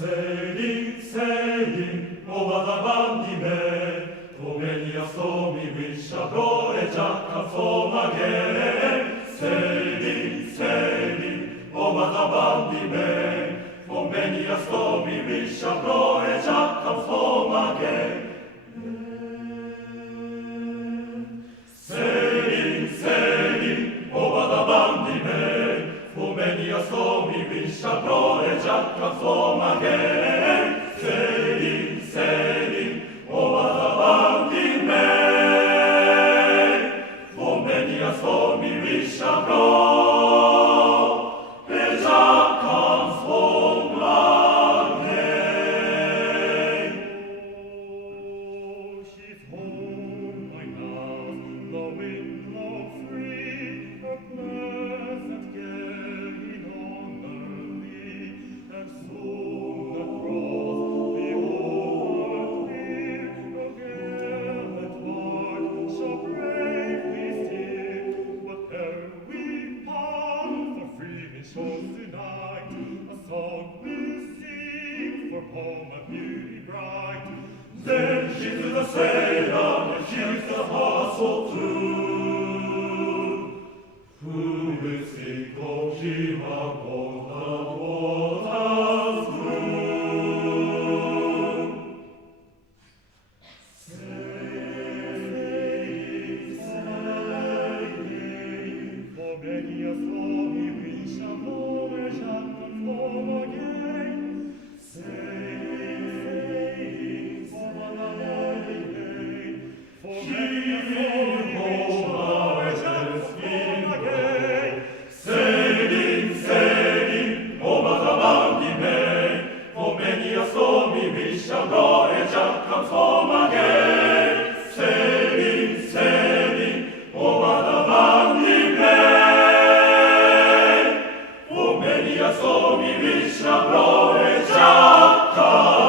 Sailing over the bandy bed, for many a stormy wind shall blow a jack and foam again. Sailing over the bandy bed, for many a stormy wind shall blow a jack and foam again. Sailing over the bandy bed, for many a stormy wind shall blow a jack and foam again. Sailing over the bandy bed, for many a stormy wind shall blow a jack and foam again. Oh, she's home by now, the wind blow free, her pleasant gaining on her lee, and soon the cross be over clear, the gallant bark shall bravely steer. But ere we part for freeing shores tonight, a song we'll sing for home and beauty bright. Then she to the sailor and she's the heart so true, who will sing of him above the waters blue. Sailing, For many a stormy wind shall blow a jack and foam again. Sailing over the lonely main. For many a stormy wind shall blow a jack and foam again. sailing over the bandy bed, for many a stormy wind shall blow a jack and foam again. Sailing over the bandy bed, for many a stormy wind shall blow a jack and